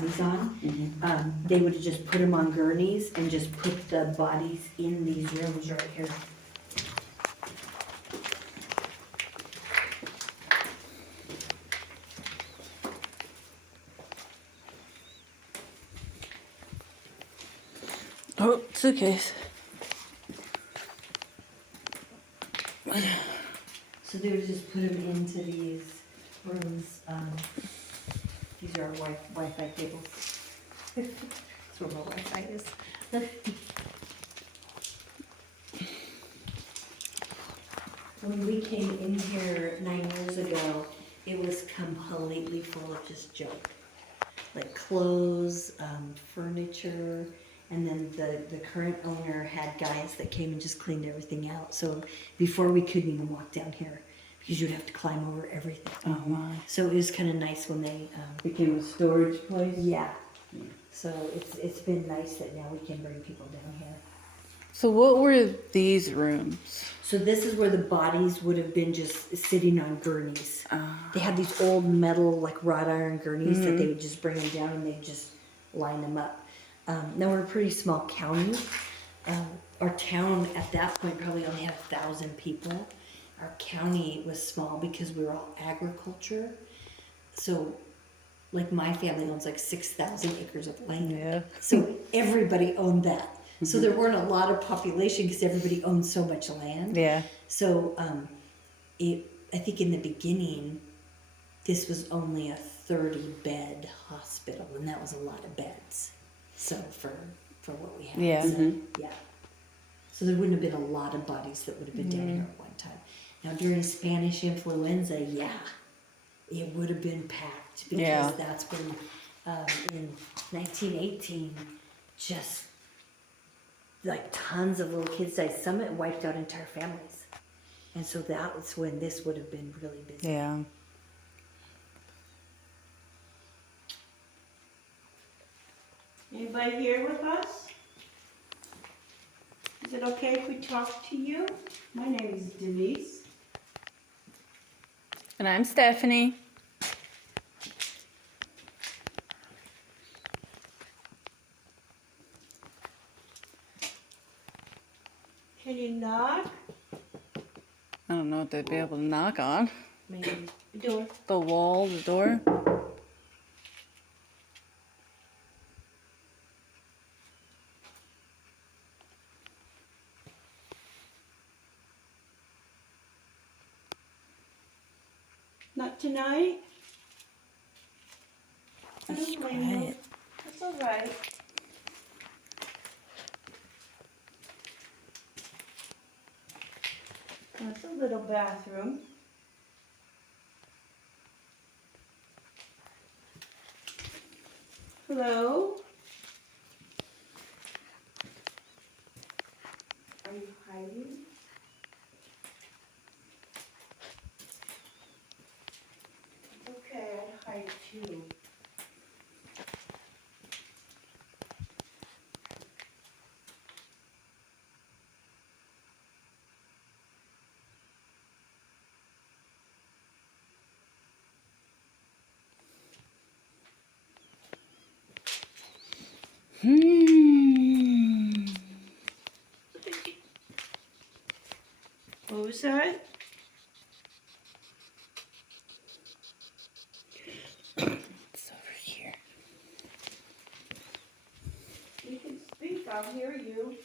bodies on. They would have just put them on gurneys and just put the bodies in these rooms right here. Oh, suitcase. So they would just put them into these rooms. These are our Wi-Fi cables. That's where my Wi-Fi is. When we came in here 9 years ago, it was completely full of just junk. Like clothes, furniture, and then the current owner had guys that came and just cleaned everything out. So before we couldn't even walk down here because you'd have to climb over everything. Oh my. So it was kind of nice when they Became a storage place? yeah. So it's been nice that now we can bring people down here. So what were these rooms? So this is where the bodies would have been just sitting on gurneys. They had these old metal, like wrought iron gurneys that they would just bring them down and they'd just line them up. Now we're a pretty small county. Our town at that point probably only had 1,000 people. Our county was small because we were all agriculture. So like my family owns like 6,000 acres of land. Yeah. So everybody owned that. So there weren't a lot of population because everybody owned so much land. Yeah. So I think in the beginning, this was only a 30-bed hospital, and that was a lot of beds. So for what we had. Yeah. So, yeah. So there wouldn't have been a lot of bodies that would have been down here at one time. Now during Spanish influenza, yeah, it would have been packed because that's when in 1918, just like tons of little kids died. Some it wiped out entire families. And so that was when this would have been really busy. Yeah. Anybody here with us? Is it okay if we talk to you? My name is Denise. And I'm Stephanie. Can you knock? I don't know what they'd be able to knock on. Maybe. The door. The wall, the door. Not tonight? I That's don't blame you. quiet. That's all right. That's a little bathroom. Hello? Are you hiding? Okay, I'd hide too. What was that? It's over here. You can speak, I'll hear you.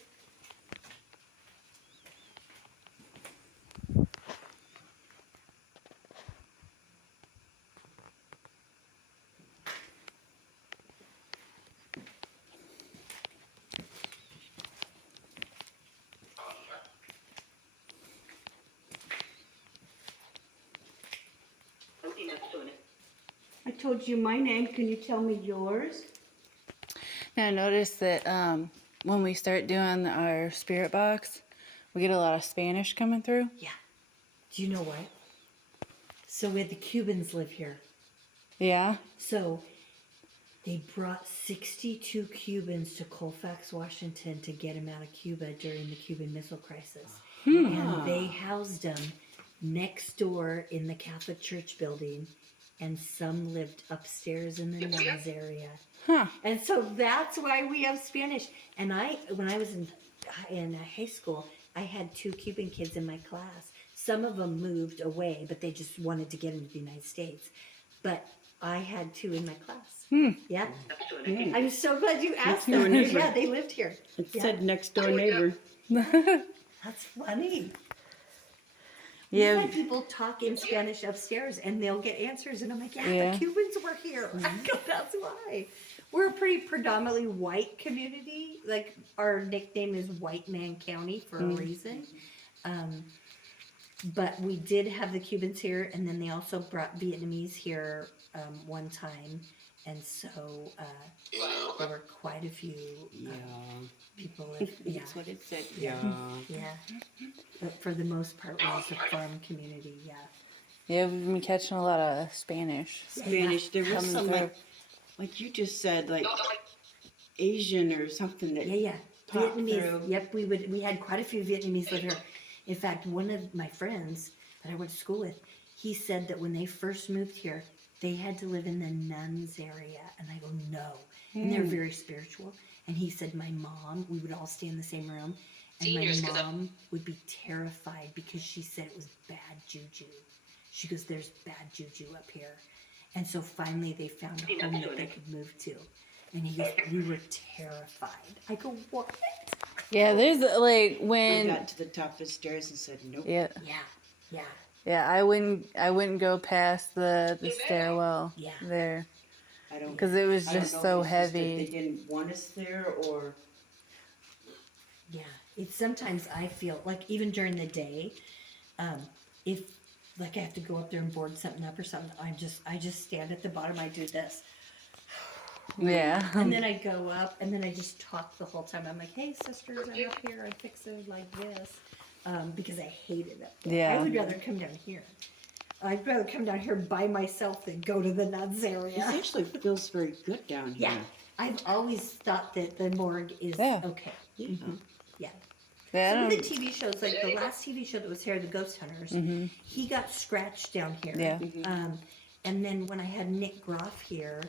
I told you my name, can you tell me yours? Now I noticed that when we start doing our spirit box, we get a lot of Spanish coming through. Yeah. Do you know what? So we had the Cubans live here. Yeah. So they brought 62 Cubans to Colfax, Washington to get them out of Cuba during the Cuban Missile Crisis. And they housed them next door in the Catholic Church building and some lived upstairs in the nuns area. Huh. And so that's why we have Spanish. And when I was in high school, I had 2 Cuban kids in my class. Some of them moved away, but they just wanted to get into the United States. But I had 2 in my class. Yeah. I'm so glad you asked door them. neighbor. Yeah, they lived here. It Yeah. said next door neighbor. That's funny. We Yeah. had people talk in Spanish upstairs and they'll get answers. And I'm like, Yeah. the Cubans were here. I go, that's why. We're a pretty predominantly white community. Like, our nickname is White Man County for a reason. But we did have the Cubans here, and then they also brought Vietnamese here one time. And so there were quite a few people. Yeah. That's what it said. Yeah. But for the most part, it was a farm community. Yeah. Yeah, we've been catching a lot of Spanish. Spanish. There was Coming some through. like you just said, like Asian or something that Yeah. popped Vietnamese. through. Yep, we had quite a few Vietnamese live here. In fact, one of my friends that I went to school with, he said that when they first moved here, they had to live in the nuns area. And I go, no. And they're very spiritual. And he said, my mom, we would all stay in the same room. And my mom would be terrified because she said it was bad juju. She goes, there's bad juju up here. And so finally they found a home that they could move to. And he goes, we were terrified. I go, what? Yeah, there's like We when. got to the top of the stairs and said, nope. Yeah. Yeah. I wouldn't go past the stairwell. Yeah. There. I don't. Because it was I don't just know if so it's just that heavy. they didn't want us there, or Yeah, it's sometimes I feel like even during the day, if like I have to go up there and board something up or something, I just stand at the bottom. I do this, Yeah. and then I go up, and then I just talk the whole time. I'm like, "Hey, sisters, I'm up here. I'm fixing like this," because I hate it up there. Yeah. I would rather come down here. I'd rather come down here by myself than go to the nuns area. it actually feels very good down here. Yeah, I've always thought that the morgue is Yeah. okay. Yeah. Yeah. Yeah, I Some of the don't- TV shows, like the last TV show that was here, The Ghost Hunters, he got scratched down here. Yeah. And then when I had Nick Groff here,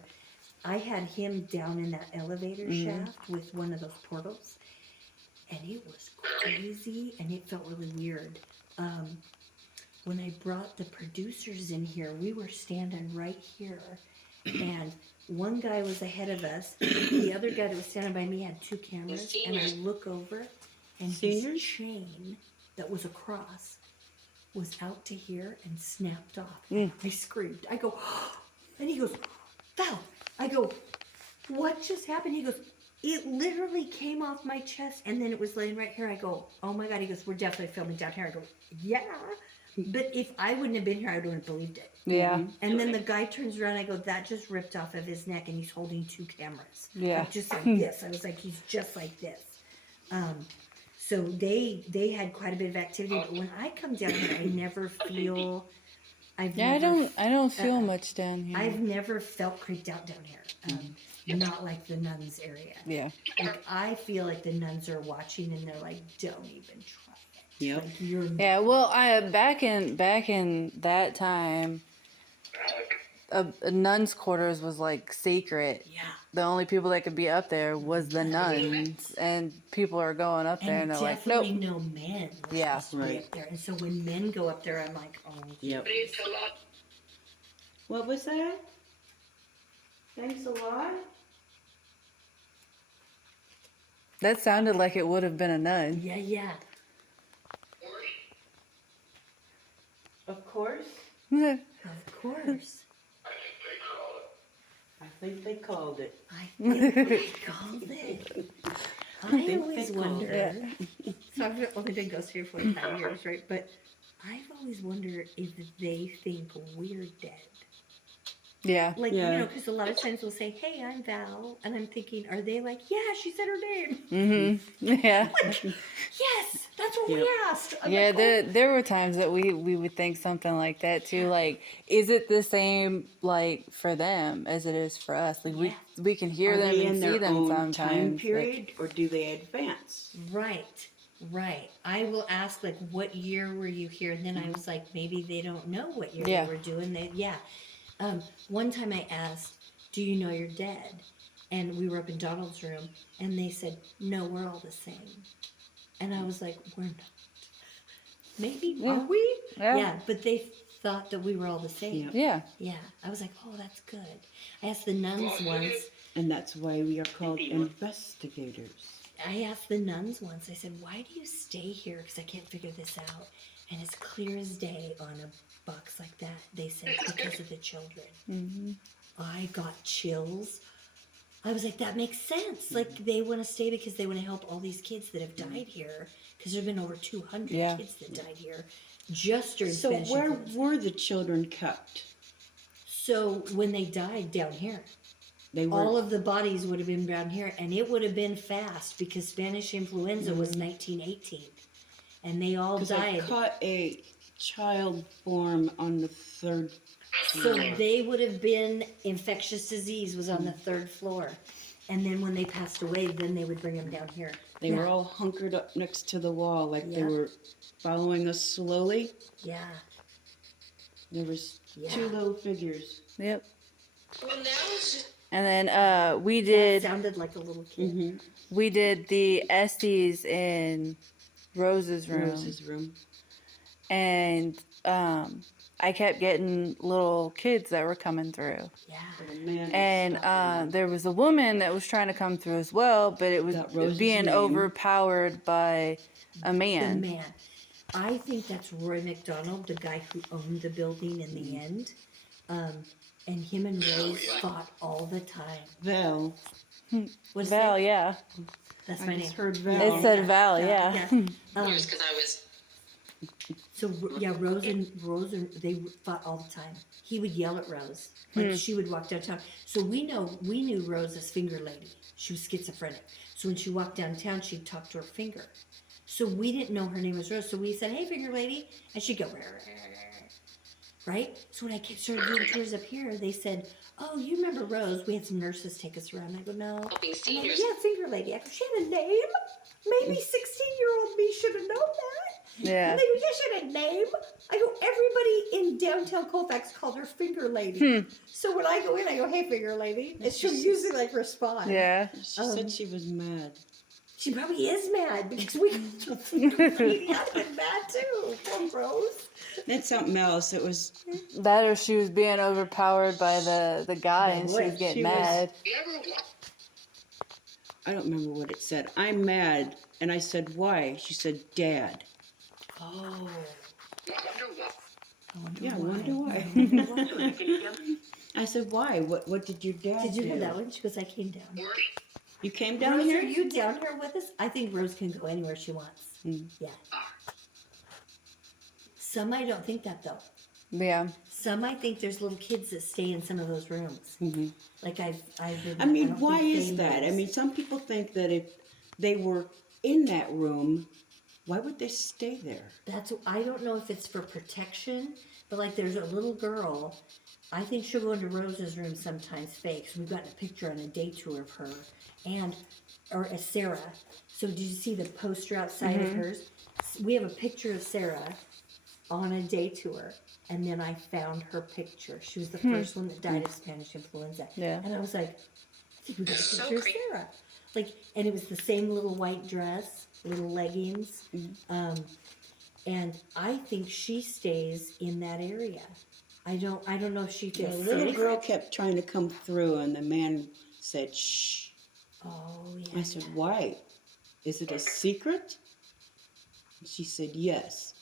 I had him down in that elevator shaft with one of those portals. And it was crazy and it felt really weird. When I brought the producers in here, we were standing right here. And one guy was ahead of us. The other guy that was standing by me had 2 cameras. And I look over, and his Seniors? chain that was across was out to here and snapped off. I screamed. I go, and he goes, Val. I go, what just happened? He goes, it literally came off my chest, and then it was laying right here. I go, oh my God. He goes, we're definitely filming down here. I go, yeah. But if I wouldn't have been here, I wouldn't have believed it. Yeah. And then the guy turns around. I go, that just ripped off of his neck, and he's holding 2 cameras. Yeah. Like, just like this. I was like, he's just like this. So they had quite a bit of activity. But when I come down here, I never feel. I don't feel much down here. I've never felt creeped out down here. Not like the nuns area. Yeah. Like I feel like the nuns are watching, and they're like, don't even try it. Yep. Like you're. Yeah, well, back in that time, a nun's quarters was like sacred. Yeah. The only people that could be up there was the nuns, and people are going up there and they're like, nope. definitely no men were Yeah. supposed to be Right. up there. And so when men go up there, I'm like, oh. Yep. What was that? Thanks a lot. That sounded like it would have been a nun. Yeah. Of course. Of course. I think they called it. I think they called it. I think always they called wonder. So I've only been ghost here for 45 years, right? But I've always wondered if they think we're dead. Yeah. Like, Yeah. you know, because a lot of times we'll say, hey, I'm Val. And I'm thinking, are they like, yeah, she said her name. Mm-hmm. Yeah. Like, yes, that's what we Yep. asked. I'm Yeah, like, there were times that we would think something like that too. Like, is it the same like for them as it is for us? Like we can hear Are them they and in see their them own sometimes. time like- period, or do they advance? Right. I will ask, like, what year were you here? And then I was like, maybe they don't know what year Yeah. they were doing. One time I asked, "Do you know you're dead?" And we were up in Donald's room, and they said, "No, we're all the same." And I was like, "We're not. Maybe Yeah. are we?" Yeah. Yeah, but they thought that we were all the same. Yeah. Yeah, I was like, "Oh, that's good." I asked the nuns once. And that's why we are called investigators. I asked the nuns once. I said, "Why do you stay here? Because I can't figure this out." And it's clear as day on a box like that. They said, "Because of the children." Mm-hmm. I got chills. I was like, that makes sense. Like, they want to stay because they want to help all these kids that have died here. Because there have been over 200 Yeah. kids that died here just during So Spanish where influenza. were the children kept? So when they died down here, They were. all of the bodies would have been down here, and it would have been fast because Spanish influenza was 1918, and they all Because I died. caught a child born on the third So floor. they would have been infectious disease was on the third floor, and then when they passed away, then they would bring them down here. They were all hunkered up next to the wall, like they Yeah. were following us slowly. Yeah. There was Yeah. two little figures. Yep. And then we did Sounded like a little kid. Mm-hmm. we did the Estes in Rose's room, Rose's room. and I kept getting little kids that were coming through. Yeah. Oh, man, And there was a woman that was trying to come through as well, but it was Got Rose's being name. overpowered by a man. The man. I think that's Roy McDonald, the guy who owned the building in the end. And him and Rose fought all the time. Val. What's Val, that? yeah. That's I my just name. heard Val. It said Val, yeah. Because I was So yeah, Rose and they fought all the time. He would yell at Rose, like she would walk downtown. So we knew Rose as Finger Lady. She was schizophrenic. So when she walked downtown, she'd talk to her finger. So we didn't know her name was Rose. So we said, "Hey, Finger Lady," and she'd go, right? So when I started doing tours up here, they said, "Oh, you remember Rose?" We had some nurses take us around. I go, "No." helping I'm like, seniors. "Yeah, Finger Lady." I go, "She had a name. Maybe 16-year-old me should have known that." Yeah. And they go, "Yeah, she had a name." I go, "Everybody in downtown Colfax called her Finger Lady." So when I go in, I go, "Hey, Finger Lady," and she'll usually like respond. Yeah. She said she was mad. She probably is mad because we got Finger Lady. I've been mad too. Poor Rose. That's something else. It was. That or she was being overpowered by the guy and she was boy, getting she was- mad. I don't remember what it said. "I'm mad," and I said, "Why?" She said, "Dad." Oh. Yeah, I wonder why. I said, "Why? What did your dad Did you do?" hear that one? She goes, "I came down." You came down Rose, here? are you down here with us? I think Rose can go anywhere she wants. Yeah. Some I don't think that though. Yeah. Some I think there's little kids that stay in some of those rooms. Mm-hmm. Like I've been, I mean, don't why think is they that? I knows. mean, some people think that if they were in that room, why would they stay there? That's, I don't know if it's for protection, but like there's a little girl. I think she'll go into Rose's room sometimes fake. So we've gotten a picture on a day tour of her or Sarah. So did you see the poster outside of hers? We have a picture of Sarah on a day tour, and then I found her picture. She was the first one that died of Spanish influenza. Yeah. And I was like, I think we got a So picture of creepy. Sarah. Like, and it was the same little white dress, little leggings. And I think she stays in that area. I don't know if she The feels little safe. girl kept trying to come through, and the man said, "Shh." Oh yeah. I said, "Why? Is it a secret?" She said, "Yes."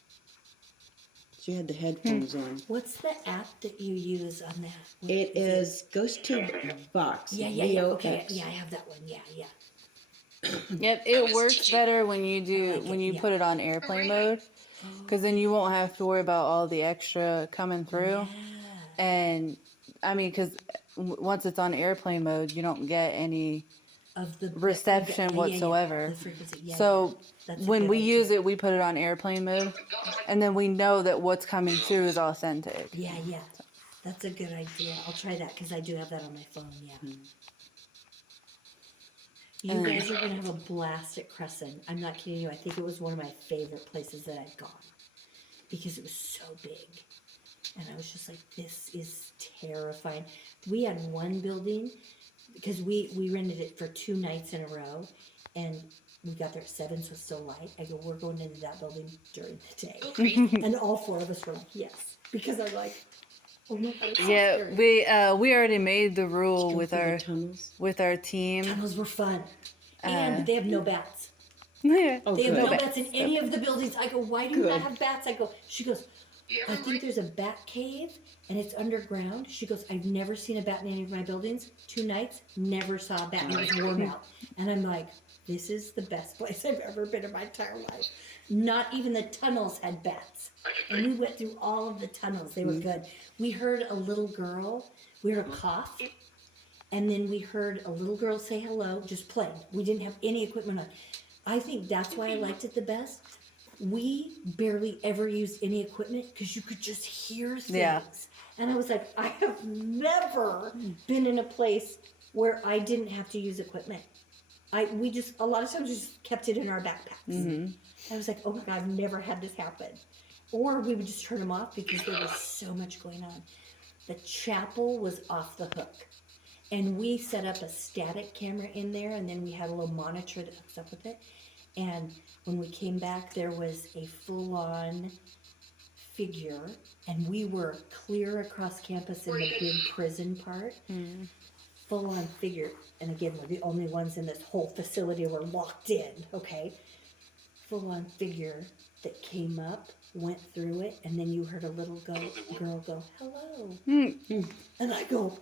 She had the headphones on. What's the app that you use on that? What It is goes to Vox. Yeah. Okay. VOX. Yeah, I have that one. Yeah. Yep, it was works teaching- better when you do like when it, you yeah. put it on airplane mode, because then you won't have to worry about all the extra coming through. And I mean, because once it's on airplane mode, you don't get any Of the reception yeah, whatsoever. the frequency. Yeah, So That's a when good we idea. use it, we put it on airplane mode, and then we know that what's coming through is authentic. Yeah. That's a good idea. I'll try that because I do have that on my phone. Yeah. You guys are gonna have a blast at Crescent. I'm not kidding you. I think it was one of my favorite places that I've gone because it was so big, and I was just like, "This is terrifying. We had one building, because we rented it for 2 nights in a row, and we got there at 7, so it's still light. I go, we're going into that building during the day. And all 4 of us were like, yes. Because I'm like, oh my God, it's so Yeah, scary. we already made the rule Go with through the our tunnels. team. Tunnels were fun. And they have no bats. Yeah. Oh, They have good. no bats in any of the buildings. I go, why do you not Good. have bats? I go, she goes, I think there's a bat cave and it's underground. She goes, I've never seen a bat in any of my buildings. 2 nights, never saw a bat. It was warm out. And I'm like, this is the best place I've ever been in my entire life. Not even the tunnels had bats. And we went through all of the tunnels. They were good. We heard a little girl, we heard a cough. And then we heard a little girl say hello, just plain. We didn't have any equipment on. I think that's why I liked it the best. We barely ever used any equipment because you could just hear things. Yeah. And I was like, I have never been in a place where I didn't have to use equipment. We just, a lot of times, we just kept it in our backpacks. I was like, oh my God, I've never had this happen. Or we would just turn them off because there was so much going on. The chapel was off the hook. And we set up a static camera in there, and then we had a little monitor that hooks up with it. And when we came back, there was a full-on figure, and we were clear across campus in the big prison part. Full-on figure. And again, we're the only ones in this whole facility. We're locked in, okay? Full-on figure that came up, went through it, and then you heard a little girl go, hello. And I go,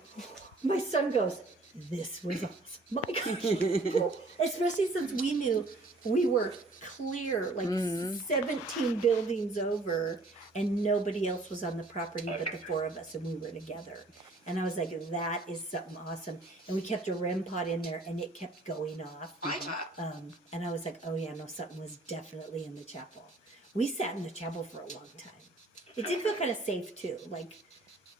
my son goes, this was awesome. My gosh. Especially since we knew we were clear, like 17 buildings over, and nobody else was on the property but the 4 of us, and we were together. And I was like, that is something awesome. And we kept a REM pod in there, and it kept going off. And I was like, oh yeah, no, something was definitely in the chapel. We sat in the chapel for a long time. It did feel kind of safe too. Like,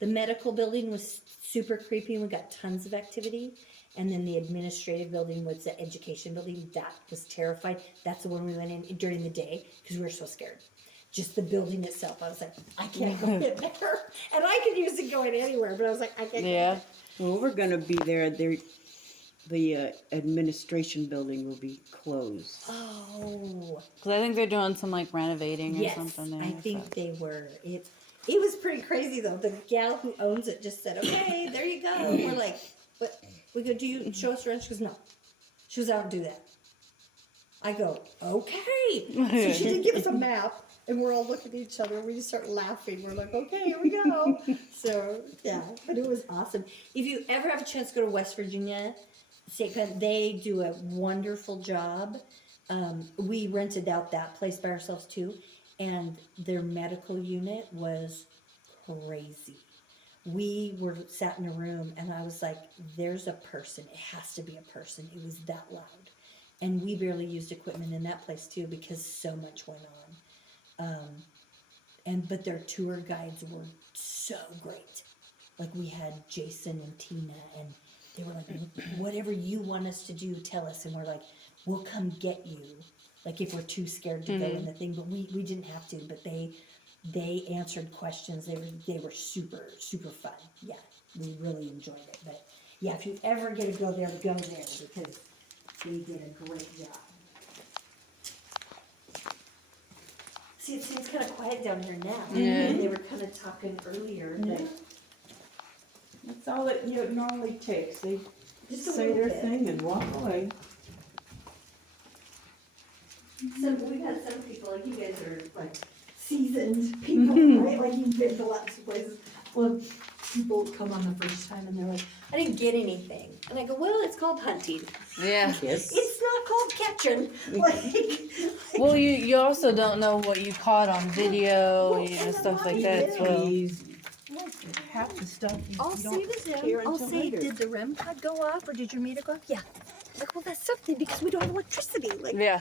the medical building was super creepy, and we got tons of activity. And then the administrative building was the education building. That was terrifying. That's the one we went in during the day because we were so scared. Just the building itself, I was like, I can't go in there. And I could use it going anywhere, but I was like, I can't go in there. Well, we're going to be there. The administration building will be closed. Oh. Because I think they're doing some like renovating or Yes, something there. I think they were. It was pretty crazy though. The gal who owns it just said, okay, there you go. We're like, but we go, do you show us around? She goes, no. She goes, I don't do that. I go, okay. So she did give us a map, and we're all looking at each other, and we just start laughing. We're like, okay, here we go. So, yeah, but it was awesome. If you ever have a chance to go to West Virginia State Pen, they do a wonderful job. We rented out that place by ourselves too, and their medical unit was crazy. We were sat in a room, and I was like, there's a person. It has to be a person. It was that loud. And we barely used equipment in that place too because so much went on. But their tour guides were so great. Like, we had Jason and Tina, and they were like, whatever you want us to do, tell us. And we're like, we'll come get you. Like, if we're too scared to go in the thing, but we didn't have to. But they answered questions. They were super, super fun. Yeah, we really enjoyed it. But yeah, if you ever get to go there because they did a great job. See, it seems kind of quiet down here now. Yeah. They were kind of talking earlier. But That's all it normally takes. They just a say little their bit. thing and walk away. We've had some people, like you guys are like seasoned people, right? Like you've been to lots of places. Well, people come on the first time and they're like, I didn't get anything. And I go, well, it's called hunting. Yeah. Yes. It's not called catching. Like, Well, you also don't know what you caught on video, Well, you know, and stuff a like lot that of as it well. Easy. Half the stuff you I'll don't say to them, hear I'll until say, later. did the REM pod go off or did your meter go off? Yeah. Like, well, that's something because we don't have electricity. Like, Yeah.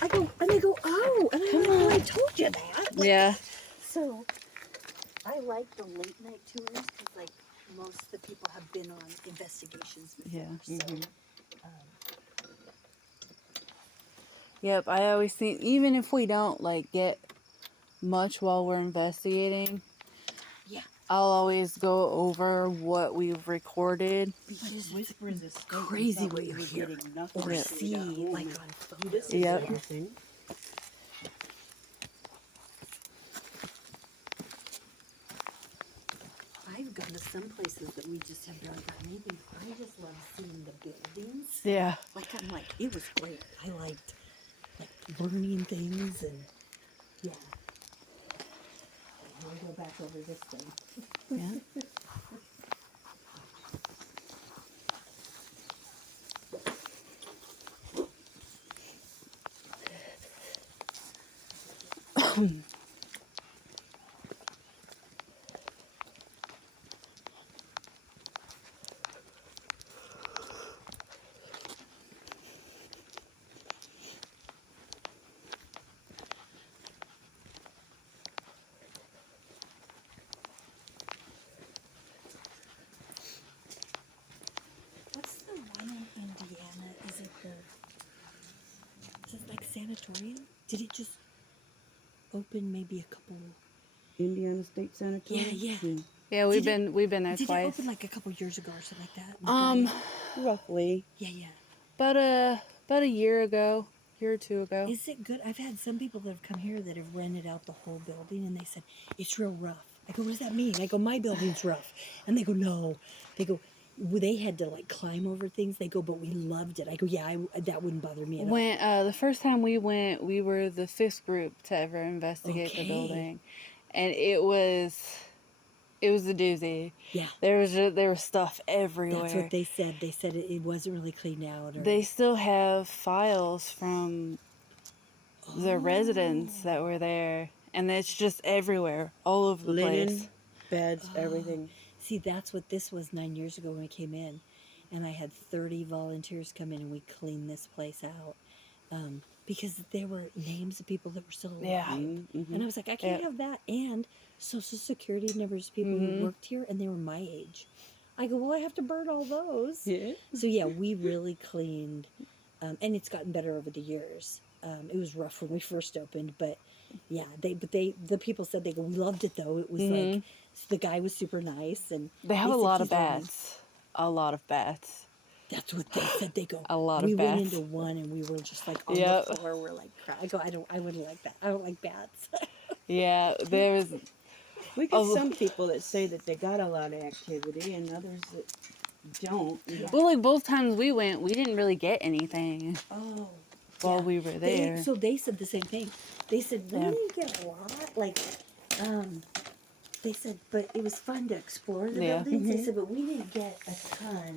I go, and they go, oh, and I'm like, well, I told you that. Like, Yeah. So, I like the late night tours because, like, most of the people have been on investigations before. Yeah. So, Yep, I always think, even if we don't, like, get much while we're investigating, yeah. I'll always go over what we've recorded. Whispers of state, crazy thought what we you were hear getting nothing or till we see, got home. like on photos. Yep. Everything. I've gone to some places that we just have never gotten anything. I just love seeing the buildings. Yeah. Like I'm like, it was great. I liked like learning things and yeah. We'll go back over this thing. Yeah. What's the one in Indiana? Is it like sanatorium? Did it just open maybe a couple? Indiana State Sanatorium? Yeah. Yeah, we've been there Did it twice. open like a couple years ago or something like that? Roughly. Yeah. About a year or two ago. Is it good? I've had some people that have come here that have rented out the whole building and they said, it's real rough. I go, what does that mean? I go, my building's rough. And they go, no. They go, well, they had to like climb over things. They go, but we loved it. I go, yeah, that wouldn't bother me at all. When the first time we went, we were the 5th group to ever investigate the Okay. building, and it was a doozy. Yeah. There was stuff everywhere. That's what they said. They said it wasn't really cleaned out. Or... They still have files from the residents that were there, and it's just everywhere, all over the Linen, place. beds, everything. See, that's what this was 9 years ago when we came in. And I had 30 volunteers come in and we cleaned this place out. Because there were names of people that were still alive. Yeah. Mm-hmm. And I was like, I can't have that. And Social Security numbers of people who worked here and they were my age. I go, well, I have to burn all those. Yeah. So yeah, we really cleaned. And it's gotten better over the years. It was rough when we first opened, but yeah, the people said we loved it though. It was like, the guy was super nice and They have a said lot of he's learning. bats. A lot of bats. That's what they said. They go. A lot of we went bats. into one and we were just like on Yep. the floor. We're like, I go, I wouldn't like that. I don't like bats. Yeah, there was. We get some people that say that they got a lot of activity and others that don't. Well, like both times we went, we didn't really get anything Oh. while we were there. So they said the same thing. They said we didn't get a lot. Like, they said, but it was fun to explore the Yeah. buildings. They said, but we didn't get a ton.